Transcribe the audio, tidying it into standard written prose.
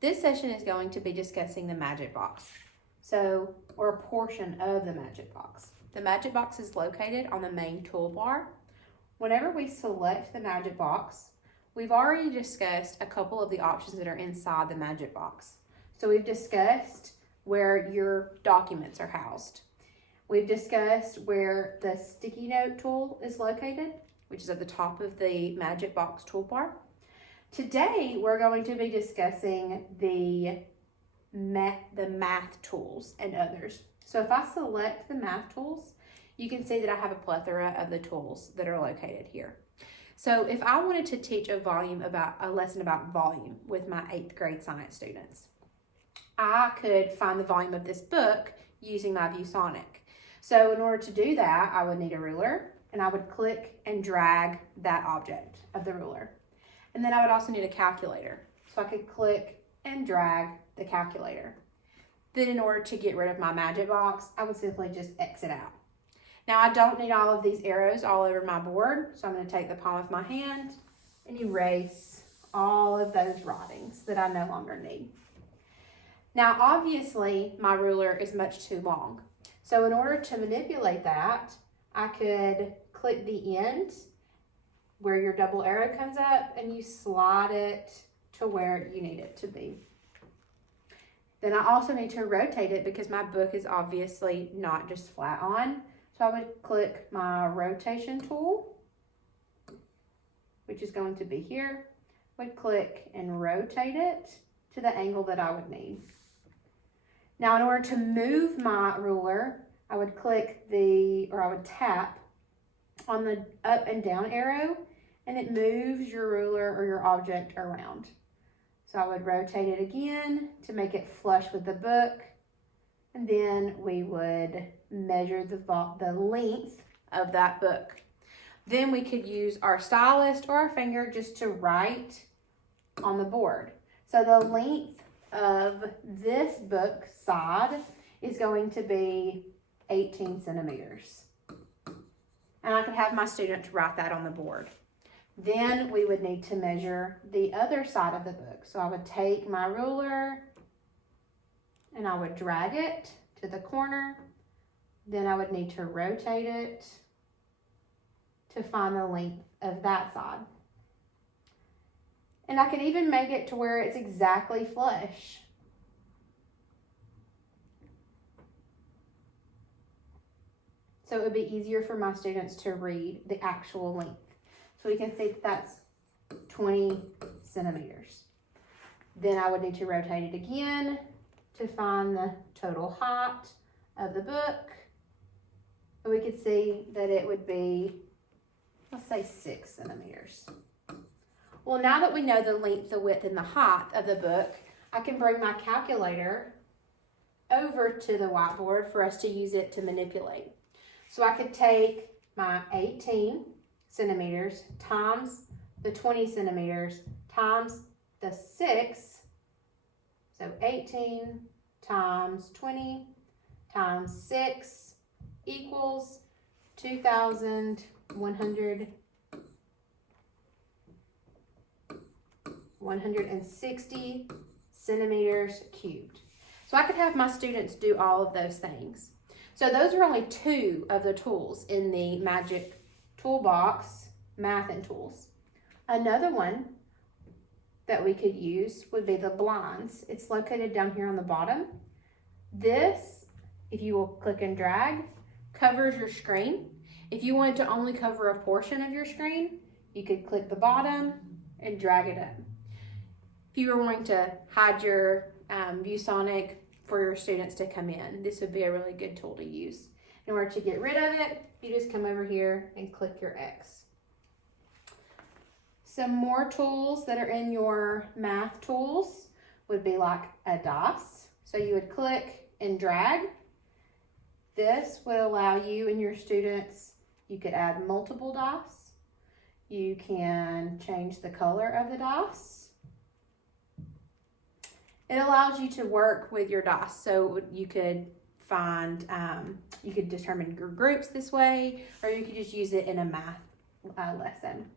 This session is going to be discussing the Magic Box, or a portion of the Magic Box. The Magic Box is located on the main toolbar. Whenever we select the Magic Box, we've already discussed a couple of the options that are inside the Magic Box. So we've discussed where your documents are housed. We've discussed where the sticky note tool is located, which is at the top of the Magic Box toolbar. Today, we're going to be discussing the math tools and others. So if I select the math tools, you can see that I have a plethora of the tools that are located here. So if I wanted to teach a lesson about volume with my 8th grade science students, I could find the volume of this book using my ViewSonic. So in order to do that, I would need a ruler, and I would click and drag that object of the ruler. And then I would also need a calculator. So I could click and drag the calculator. Then in order to get rid of my Magic Box, I would simply just exit out. Now I don't need all of these arrows all over my board, so I'm going to take the palm of my hand and erase all of those writings that I no longer need. Now obviously my ruler is much too long. So in order to manipulate that, I could click the end where your double arrow comes up and you slide it to where you need it to be. Then I also need to rotate it because my book is obviously not just flat on. So I would click my rotation tool, which is going to be here. Would click and rotate it to the angle that I would need. Now in order to move my ruler, I would tap on the up and down arrow, and it moves your ruler or your object around. So I would rotate it again to make it flush with the book, and then we would measure the length of that book. Then we could use our stylus or our finger just to write on the board. So the length of this book side is going to be 18 centimeters. And I could have my students write that on the board. Then we would need to measure the other side of the book. So I would take my ruler and I would drag it to the corner. Then I would need to rotate it to find the length of that side. And I could even make it to where it's exactly flush. So it would be easier for my students to read the actual length. So we can see that that's 20 centimeters. Then I would need to rotate it again to find the total height of the book. And we could see that it would be, let's say 6 centimeters. Well, now that we know the length, the width, and the height of the book, I can bring my calculator over to the whiteboard for us to use it to manipulate. So I could take my 18 centimeters times the 20 centimeters times the 6. So 18 times 20 times 6 equals 2,160 centimeters cubed. So I could have my students do all of those things. So those are only 2 of the tools in the Magic Toolbox Math and Tools. Another one that we could use would be the blinds. It's located down here on the bottom. This, if you will click and drag, covers your screen. If you wanted to only cover a portion of your screen, you could click the bottom and drag it up. If you were wanting to hide your ViewSonic for your students to come in, this would be a really good tool to use. In order to get rid of it, you just come over here and click your X. Some more tools that are in your math tools would be like a dice. So you would click and drag. This would allow you and your students, you could add multiple dice. You can change the color of the dice. It allows you to work with your dice. So you could you could determine your groups this way, or you could just use it in a math lesson.